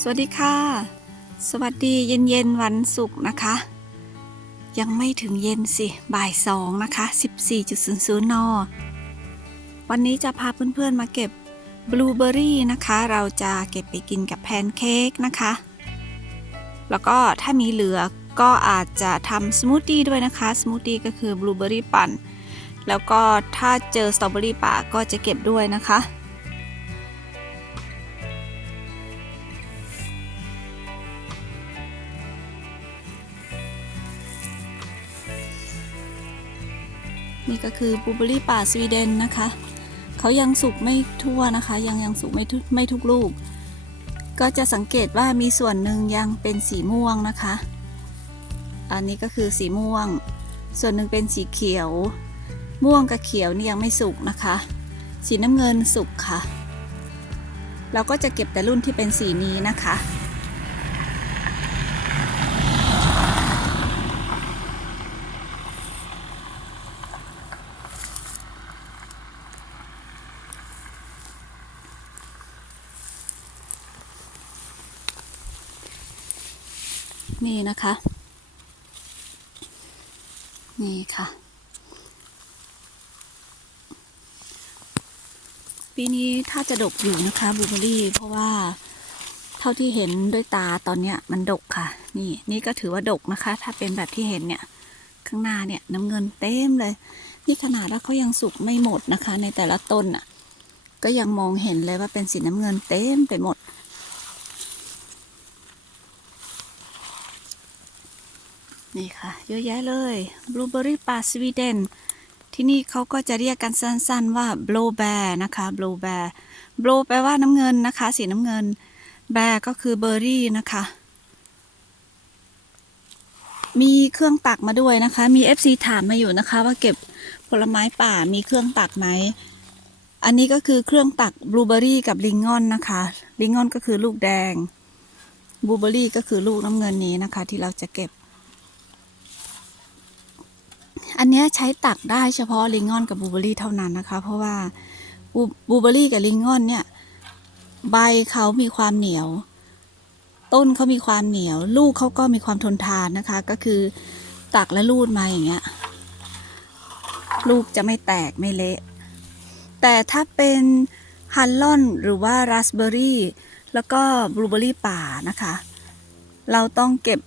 สวัสดีค่ะ สวัสดีเย็นเย็นๆวันศุกร์นะคะ ยังไม่ถึงเย็นสิ บ่ายสองนะคะ 14.00 น วันนี้จะพาเพื่อนๆมาเก็บบลูเบอร์รี่นะคะ เราจะเก็บไปกินกับแพนเค้กนะคะ แล้วก็ถ้ามีเหลือก็อาจจะทำสมูทตี้ด้วยนะคะ สมูทตี้ก็คือบลูเบอร์รี่ปั่น แล้วก็ถ้าเจอสตรอเบอรี่ป่าก็จะเก็บด้วยนะคะ นี่ก็คือบลูเบอรี่ป่าสวีเดนนะคะเขายังสุกไม่ทั่วนะคะ ยังยังสุกไม่ทุกไม่ทุกลูก ก็จะสังเกตว่ามีส่วนหนึ่งยังเป็นสีม่วงนะคะ อันนี้ก็คือสีม่วง ส่วนหนึ่งเป็นสีเขียว ม่วงกับเขียวนี่ยังไม่สุกนะคะ สีน้ำเงินสุกค่ะ เราก็จะเก็บแต่รุ่นที่เป็นสีนี้นะคะ นี่นะคะ นี่ค่ะ ปีนี้ถ้าจะดกอยู่นะคะบลูเบอรี่ เพราะว่าเท่าที่เห็นด้วยตาตอนเนี้ยมันดกค่ะ นี่นี่ก็ถือว่าดกนะคะ ถ้าเป็นแบบที่เห็นเนี่ย ข้างหน้าเนี่ยน้ำเงินเต็มเลย นี่ขนาดว่าเขายังสุกไม่หมดนะคะ ในแต่ละต้นอะ ก็ยังมองเห็นเลยว่าเป็นสีน้ำเงินเต็มไปหมด นี่ค่ะ เยอะแยะเลยบลูเบอรี่ป่าสวีเดน ที่นี่เขาก็จะเรียกกันสั้นๆว่าโบลแบร์นะคะโบลแบร์โบลแปลว่าน้ำเงินนะคะ สีน้ำเงิน แบร์ก็คือเบอร์รี่นะคะ มีเครื่องตักมาด้วยนะคะ มี FC ถามมาอยู่นะคะ ว่าเก็บผลไม้ป่ามีเครื่องตักไหมอันนี้ก็คือเครื่องตักบลูเบอรี่กับลิงงอนนะคะ ลิงงอนก็คือลูกแดงบลูเบอรี่ก็คือลูกน้ำเงินนี้นะคะ ที่เราจะเก็บ อันนี้ใช้ตักได้เฉพาะลิงอนกับบลูเบอรี่เท่านั้นนะคะ เพราะว่าบลูเบอรี่กับลิงอนเนี่ย ใบเขามีความเหนียว ต้นเขามีความเหนียว ลูกเขาก็มีความทนทานนะคะ ก็คือตักและลูดมาอย่างเงี้ย ลูกจะไม่แตกไม่เละ แต่ถ้าเป็นฮันลอนหรือว่าราสเบอร์รี่แล้วก็บลูเบอรี่ป่านะคะ เราต้องเก็บ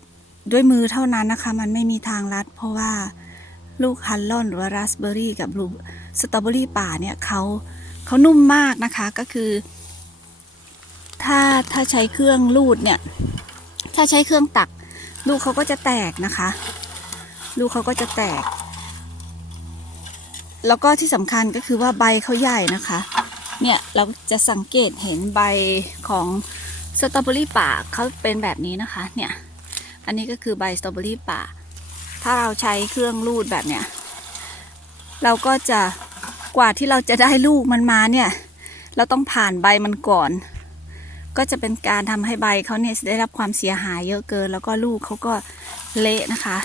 ด้วยมือเท่านั้นนะคะ มันไม่มีทางลัด เพราะว่า ลูกฮันลอนหรือว่าราสเบอร์รี่กับบลูสตรอเบอรี่ป่าเนี่ยเขาเขานุ่มมากนะคะก็คือ ถ้าถ้าใช้เครื่องลูดเนี่ย ถ้าใช้เครื่องตัก ลูกเขาก็จะแตกนะคะ ลูกเขาก็จะแตก แล้วก็ที่สำคัญก็คือว่าใบเขาใหญ่นะคะ เนี่ยเราจะสังเกตเห็นใบของสตรอเบอรี่ป่าเขาเป็นแบบนี้นะคะ เนี่ย อันนี้ก็คือใบสตรอเบอรี่ป่า ถ้าเราใช้เครื่องรูดแบบเนี้ย เราก็จะกว่าที่เราจะได้ลูกมันมาเนี่ย เราต้องผ่านใบมันก่อน ก็จะเป็นการทำให้ใบเขาเนี่ยได้รับความเสียหายเยอะเกิน แล้วก็ลูกเขาก็เละนะคะ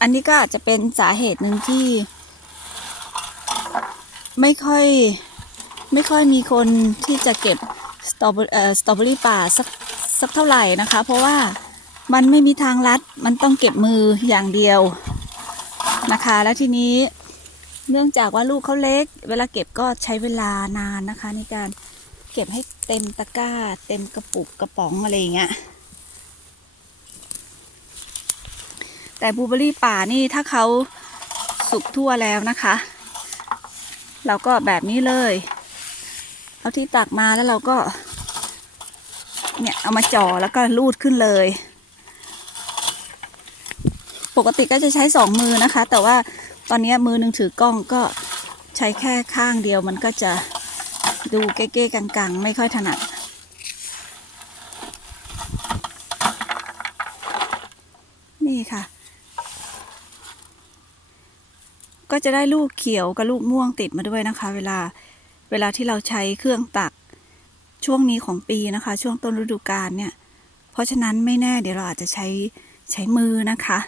อันนี้ก็อาจจะเป็นสาเหตุหนึ่งที่ ไม่ค่อยไม่ค่อยมีคนที่จะเก็บสตรอเบอร์เอ่อสตรอเบอรี่ป่าสักสักเท่าไหร่นะคะ เพราะว่า มันไม่มีทางลัด มันต้องเก็บมืออย่างเดียวนะคะ แล้วทีนี้เนื่องจากว่าลูกเขาเล็ก เวลาเก็บก็ใช้เวลานานนะคะ ในการเก็บให้เต็มตะกร้า เต็มกระปุกกระป๋องอะไรอย่างเงี้ย แต่บูเบอรี่ป่านี่ถ้าเขาสุกทั่วแล้วนะคะ เราก็แบบนี้เลย เอาที่ตักมาแล้วเราก็ เนี่ยเอามาจ่อแล้วก็ลูดขึ้นเลย ปกติก็จะใช้สองมือนะคะ แต่ว่าตอนนี้มือหนึ่งถือกล้องก็ใช้แค่ข้างเดียวมันก็จะดูเก๊ๆกังๆ ไม่ค่อยถนัด นี่ค่ะ ก็จะได้ลูกเขียวกับลูกม่วงติดมาด้วยนะคะ เวลาเวลาที่เราใช้เครื่องตักช่วงนี้ของปีนะคะ ช่วงต้นฤดูกาลเนี่ย เพราะฉะนั้นไม่แน่เดี๋ยวเราอาจจะใช้ใช้มือนะคะ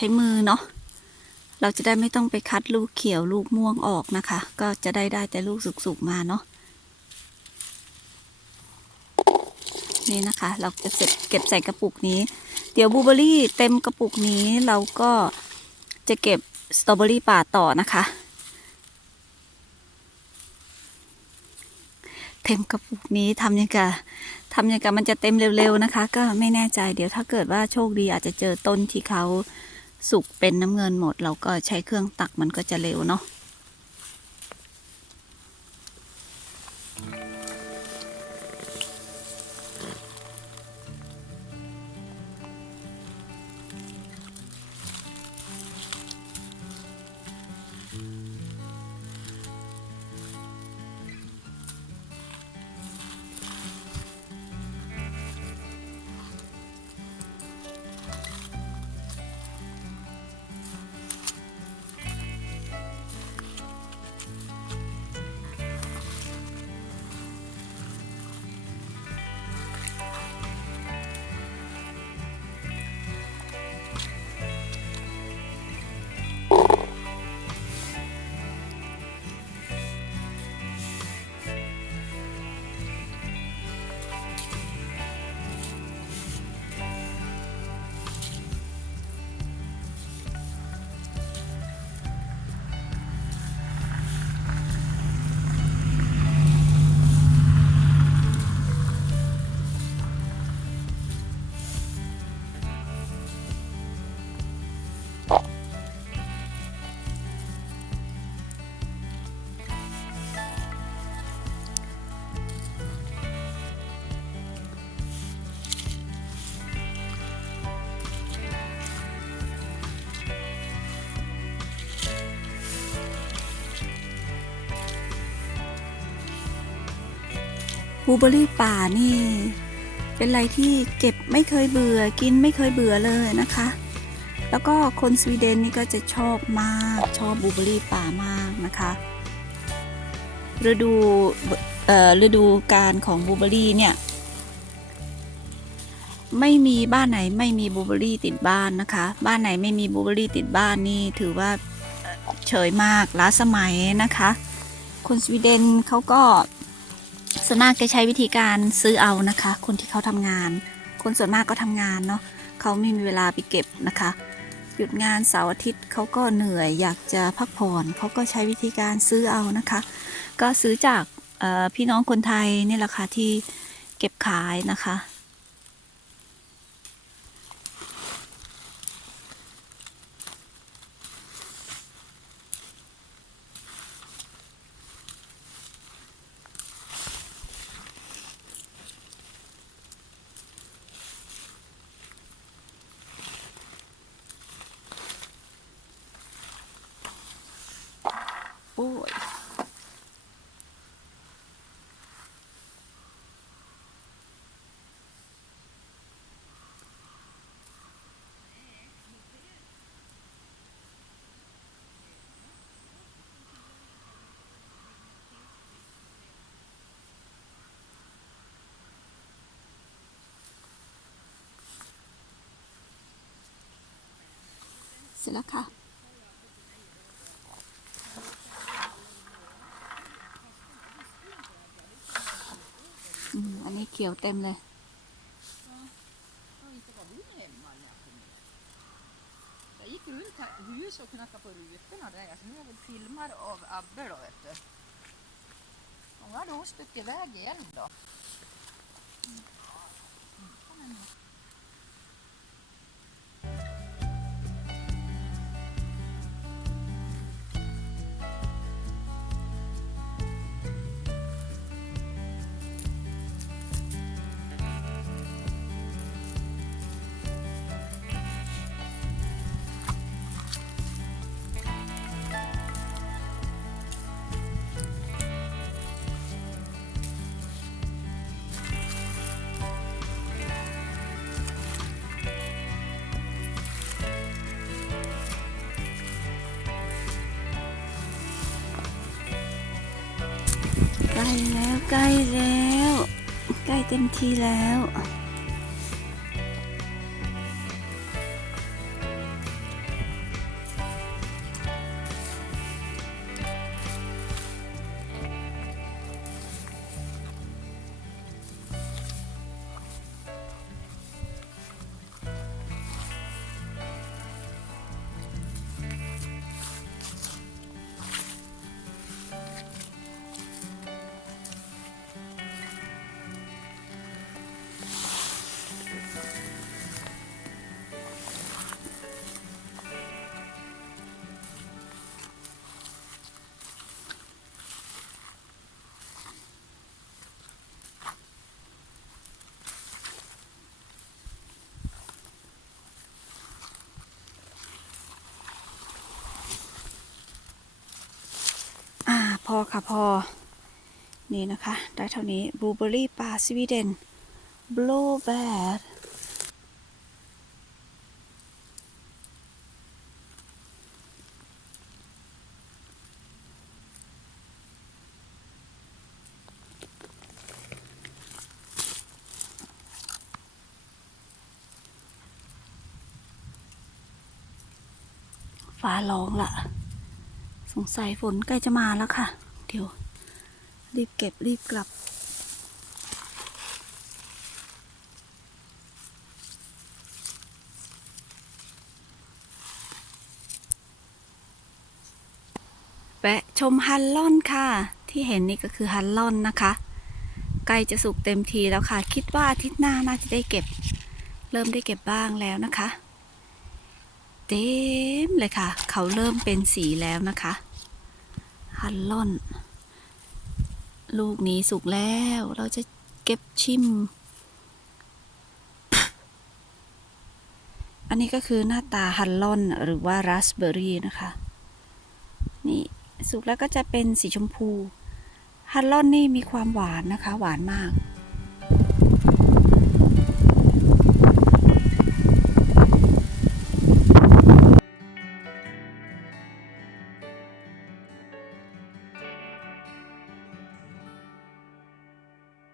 ใช้มือเนาะเราจะได้ไม่ต้องไปคัดลูกเขียวลูกม่วงออกนะคะ ก็จะได้ได้แต่ลูกสุกๆมาเนาะนี่นะคะเราจะเสร็จเก็บใส่กระปุกนี้ เดี๋ยวบูเบอร์รี่เต็มกระปุกนี้เราก็จะเก็บสตรอเบอรี่ป่าต่อนะคะ เต็มกระปุกนี้ทำยังไงทำยังไงมันจะเต็มเร็วๆนะคะ ก็ไม่แน่ใจเดี๋ยวถ้าเกิดว่าโชคดีอาจจะเจอต้นที่เขา สุกเป็นน้ำเงินหมด เราก็ใช้เครื่องตักมันก็จะเร็วเนาะ ลูเบอรี่ป่านี่ เป็นอะไรที่เก็บไม่เคยเบื่อกินไม่เคยเบื่อเลยนะคะ แล้วก็คนสวีเดนนี่ก็จะชอบมากชอบบลูเบอรี่ป่ามากนะคะฤดูเอ่อฤดูการของบลูเบอรี่เนี่ย ไม่มีบ้านไหนไม่มีบลูเบอรี่ติดบ้านนะคะ บ้านไหนไม่มีบลูเบอรี่ติดบ้านนี่ถือว่าเฉยมากล้าสมัยนะคะ คนสวีเดนเขาก็ ส่วนมากจะใช้วิธีการซื้อเอานะคะ คนที่เขาทำงาน คนส่วนมากก็ทำงานเนาะเขาไม่มีเวลาไปเก็บนะคะ หยุดงานเสาร์อาทิตย์เขาก็เหนื่อยอยากจะพักผ่อนเขาก็ใช้วิธีการซื้อเอานะคะ ก็ซื้อจากพี่น้องคนไทยนี่แหละค่ะที่เก็บขายนะคะ ร็จแล้วค่ะ อืมอันนี้เขียวเต็มเลย Jag gick runt här i huset och knackade på rutorna där. Alltså, nu är det filmar av Abbe då vet du. Hon hade hon stuckit iväg igen då.ใ ใกล้แล้ว ใกล้เต็มทีแล้ว อค่ะพอ นี่นะคะ ได้เท่านี้บลูเบอรี่ป่าสวีเดนบลูแบดฟ้าร้องละสงสัยฝนใกล้จะมาแล้วค่ะ เดี๋ยว รีบเก็บรีบกลับ แวะชมฮันลอนค่ะ ที่เห็นนี่ก็คือฮันลอนนะคะใกล้จะสุกเต็มทีแล้วค่ะ คิดว่าอาทิตย์หน้าน่าจะได้เก็บ เริ่มได้เก็บบ้างแล้วนะคะ เต็มเลยค่ะ เขาเริ่มเป็นสีแล้วนะคะฮันลอน ลูกนี้สุกแล้ว เราจะเก็บชิม อันนี้ก็คือหน้าตาฮันลอนหรือว่าราสเบอร์รี่นะคะ นี่สุกแล้วก็จะเป็นสีชมพูฮันลอนนี่มีความหวานนะคะ หวานมาก